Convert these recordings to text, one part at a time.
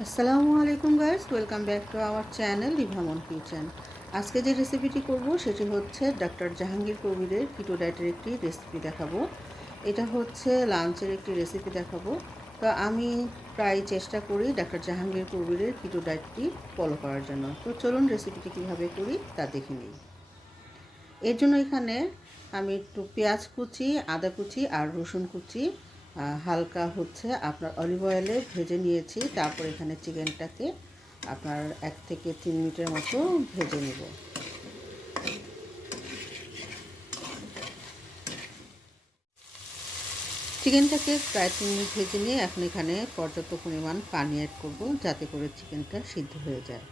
আসসালামু আলাইকুম guys, welcome back to our channel রিভামন কিচেন। আজকে যে রেসিপিটি করব সেটি হচ্ছে ডক্টর জাহাঙ্গীর কবিরের কিটো ডায়েটের একটি রেসিপি দেখাবো। এটা হচ্ছে লাঞ্চের একটি রেসিপি দেখাবো। তো আমি প্রায় চেষ্টা করি ডক্টর জাহাঙ্গীর কবিরের কিটো ডায়েটটি ফলো করার জন্য। তো চলুন রেসিপিটি কীভাবে করি তা দেখে নিই। এর জন্য এখানে আমি একটু পেঁয়াজ কুচি, আদা কুচি আর রসুন কুচি হালকা হচ্ছে আপনার অলিভ অয়েলে ভেজে নিয়েছি। তারপর এখানে চিকেনটাকে আপনার 1 থেকে 3 মিনিটের মতো ভেজে নেব। চিকেনটাকে প্রায় 3 মিনিট ভেজে নিয়ে এখন এখানে পর্যাপ্ত পরিমাণ পানি অ্যাড করব, যাতে করে চিকেনটা সিদ্ধ হয়ে যায়।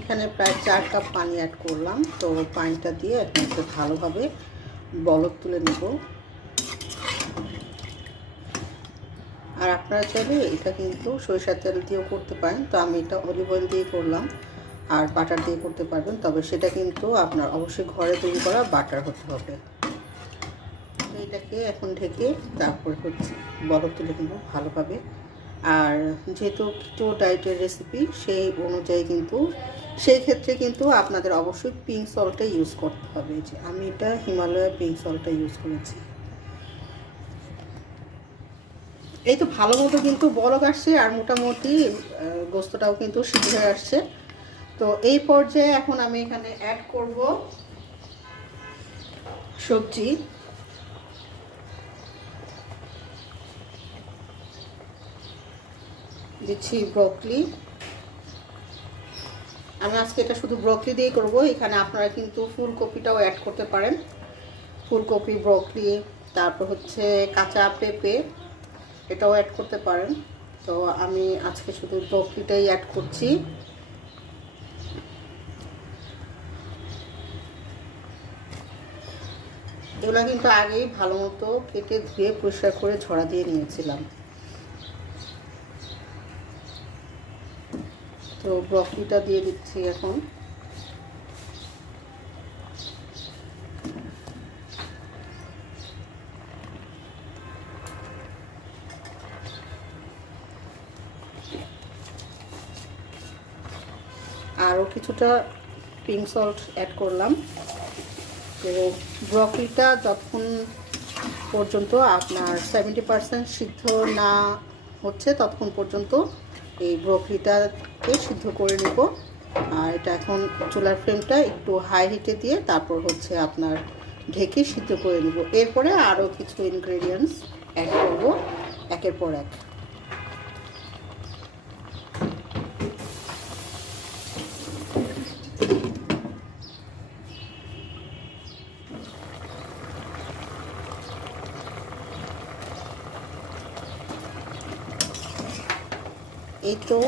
এখানে প্রায় 4 কাপ পানি অ্যাড করলাম। তো পানিটা দিয়ে একটু ভালোভাবে বলক তুলে নেব। আর আপনারা চাইলে এটা কিন্তু সরিষার তেল দিয়েও করতে পারেন। তো আমি এটা অলিভ অয়েল দিয়ে করলাম, আর বাটার দিয়ে করতে পারবেন, তবে সেটা কিন্তু আপনার অবশ্যই ঘরে তৈরি করা বাটার হতে হবে। এটাকে এখন ঢেকে তারপর হচ্ছে বলক তুলে নেব ভালোভাবে। আর যেহেতু কিটো ডায়েটের রেসিপি, সেই অনুযায়ী কিন্তু সেই ক্ষেত্রে কিন্তু আপনাদের অবশ্যই পিঙ্ক সল্টটা ইউজ করতে হবে। যে আমি এটা হিমালয়ের পিঙ্ক সল্টটা ইউজ করেছি। এই তো ভালো মতো কিন্তু বলক আসছে, আর মোটামুটি গোস্তটাও কিন্তু সিদ্ধ হয়ে আসছে। তো এই পর্যায়ে এখন আমি এখানে অ্যাড করব সবজি। দিচ্ছি ব্রকলি। আমি আজকে এটা শুধু ব্রকলি দিয়ে করব। এখানে আপনারা কিন্তু ফুলকপিটাও অ্যাড করতে পারেন। ফুলকপি, ব্রকলি, তারপর হচ্ছে কাঁচা পেঁপে, এটাও অ্যাড করতে পারেন। তো আমি আজকে শুধু ব্রকলিটাই অ্যাড করছি। এগুলো কিন্তু আগেই ভালো মতো কেটে ধুয়ে পরিষ্কার করে ঝরা দিয়ে নিয়েছিলাম। তো ব্রকলিটা দিয়ে দিচ্ছি এখন। আরও কিছুটা পিঙ্ক সল্ট অ্যাড করলাম। তো ব্রকলিটা যতক্ষণ পর্যন্ত আপনার 70% সিদ্ধ না হচ্ছে ততক্ষণ পর্যন্ত এই ব্রকলিটাকে সিদ্ধ করে নেব। আর এটা এখন চুলার ফ্লেমটা একটু হাই হিটে দিয়ে তারপর হচ্ছে আপনার ঢেকে সিদ্ধ করে নেব। এরপরে আরও কিছু ইনগ্রেডিয়েন্টস অ্যাড করব একের পর এক। এই তো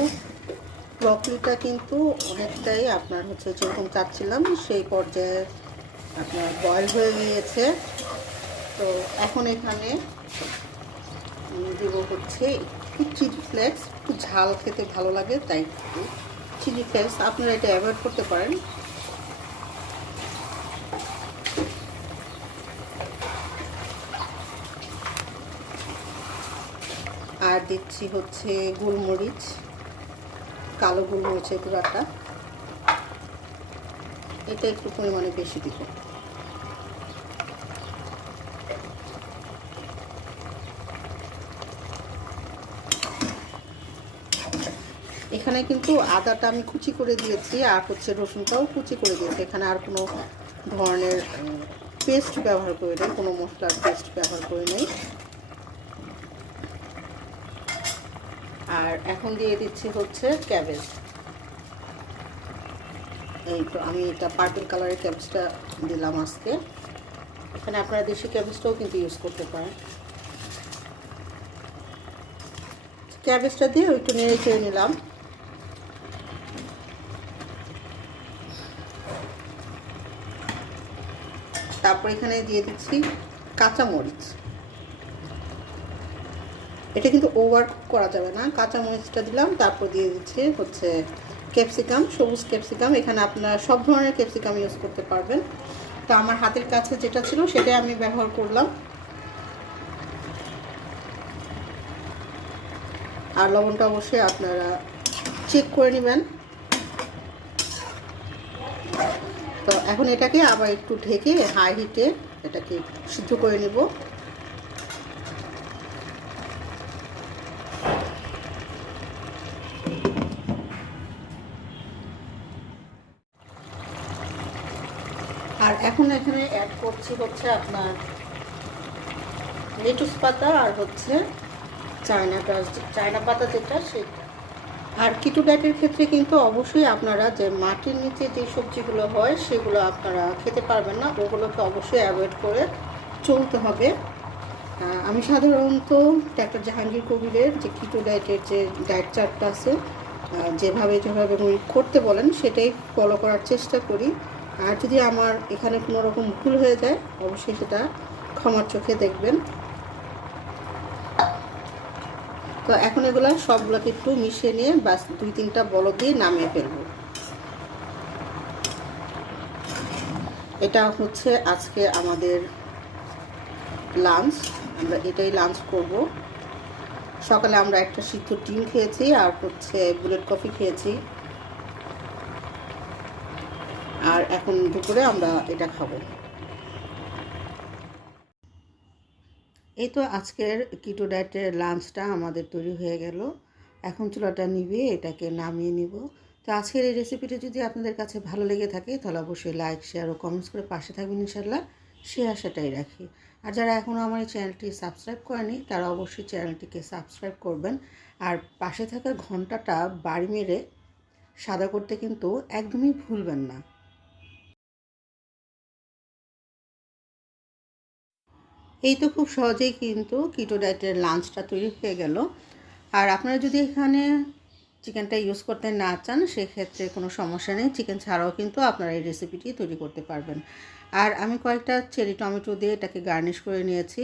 ব্রকলিটা কিন্তু অনেকটাই আপনার হচ্ছে যেরকম চাচ্ছিলাম সেই পর্যায়ে আপনার বয়েল হয়ে গিয়েছে। তো এখন এখানে দেব হচ্ছে একটু চিলি ফ্লেক্স। একটু ঝাল খেতে ভালো লাগে, তাই একটু চিলি ফ্লেক্স। আপনারা এটা অ্যাভয়েড করতে পারেন। আর দিচ্ছি হচ্ছে গোলমরিচ, কালো গোলমরিচের গুঁড়াটা, এটা একটু পরিমাণে বেশি দিব। এখানে কিন্তু আদাটা আমি কুচি করে দিয়েছি, আর হচ্ছে রসুনটাও কুচি করে দিয়েছি। এখানে আর কোনো ধরনের পেস্ট ব্যবহার করি নাই, কোনো মশলার পেস্ট ব্যবহার করি নাই। আর এখন দিয়ে দিচ্ছি হচ্ছে ক্যাবেজ। এই তো আমি এটা পার্পল কালারের ক্যাবেজটা দিলাম আজকে। এখানে আপনারা দেশি ক্যাবেজটাও কিন্তু ইউজ করতে পারেন। ক্যাবেজটা দিয়ে একটু নেড়ে চেড়ে নিলাম। তারপর এখানে দিয়ে দিচ্ছি কাঁচামরিচ। এটা কিন্তু ওভার করা যাবে না, কাঁচামরিচটা দিলাম। তারপর দিয়ে দিচ্ছি হচ্ছে ক্যাপসিকাম, সবুজ ক্যাপসিকাম। এখানে আপনারা সব ধরনের ক্যাপসিকাম ইউজ করতে পারবেন। তো আমার হাতের কাছে যেটা ছিল সেটাই আমি ব্যবহার করলাম। আর লবণটা অবশ্যই আপনারা চেক করে নেবেন। তো এখন এটাকে আবার একটু ঢেকে হাই হিটে এটাকে সিদ্ধ করে নেব। আর এখন এখানে অ্যাড করছি হচ্ছে আপনার লেটুস পাতা আর হচ্ছে চায়না পাতা যেটা সেটা। আর কিটো ডায়েটের ক্ষেত্রে কিন্তু অবশ্যই আপনারা যে মাটির নিচে যে সবজিগুলো হয় সেগুলো আপনারা খেতে পারবেন না, ওগুলোকে অবশ্যই অ্যাভয়েড করে চলতে হবে। আমি সাধারণত ডাক্তার জাহাঙ্গীর কবিরের যে কিটো ডায়েটের যে ডায়েট চার্টটা আছে, যেভাবে উনি করতে বলেন সেটাই ফলো করার চেষ্টা করি। আর যদি আমার এখানে কোনো রকম ভুল হয়ে যায় অবশ্যই সেটা ক্ষমার চোখে দেখবেন। তো এখন এগুলো সবগুলোকে একটু মিশিয়ে নিয়ে বাস 2-3টা বলক দিয়ে নামিয়ে ফেলব। এটা হচ্ছে আজকে আমাদের লাঞ্চ, আমরা এটাই লাঞ্চ করব। সকালে আমরা একটা সিদ্ধ ডিম খেয়েছি আর হচ্ছে বুলেট কফি খেয়েছি, আর এখন দুপুরে আমরা এটা খাবো। এই তো আজকের কিটো ডায়েটের লাঞ্চটা আমাদের তৈরি হয়ে গেল। এখন চুলাটা নিভিয়ে এটাকে নামিয়ে নিব। তো আজকের এই রেসিপিটা যদি আপনাদের কাছে ভালো লেগে থাকে তাহলে অবশ্যই লাইক, শেয়ার ও কমেন্টস করে পাশে থাকবেন ইনশাল্লাহ। সে আশাটাই রাখি। আর যারা এখনও আমার এই চ্যানেলটি সাবস্ক্রাইব করেনি তারা অবশ্যই চ্যানেলটিকে সাবস্ক্রাইব করবেন। আর পাশে থাকা ঘন্টাটা বাড়ি মেরে সাদা করতে কিন্তু একদমই ভুলবেন না। এই তো খুব সহজেই কিন্তু কিটো ডায়েটের লাঞ্চটা তৈরি হয়ে গেল। আর আপনারা যদি এখানে চিকেনটা ইউজ করতে না চান সেক্ষেত্রে কোনো সমস্যা নেই, চিকেন ছাড়াও কিন্তু আপনারা এই রেসিপিটি তৈরি করতে পারবেন। আর আমি কয়েকটা চেরি টমেটো দিয়ে এটাকে গার্নিশ করে নিয়েছি।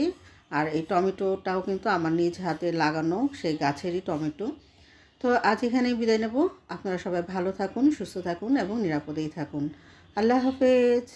আর এই টমেটোটাও কিন্তু আমার নিজ হাতে লাগানো সেই গাছেরই টমেটো। তো আজ এখানেই বিদায় নেব। আপনারা সবাই ভালো থাকুন, সুস্থ থাকুন এবং নিরাপদেই থাকুন। আল্লাহ হাফেজ।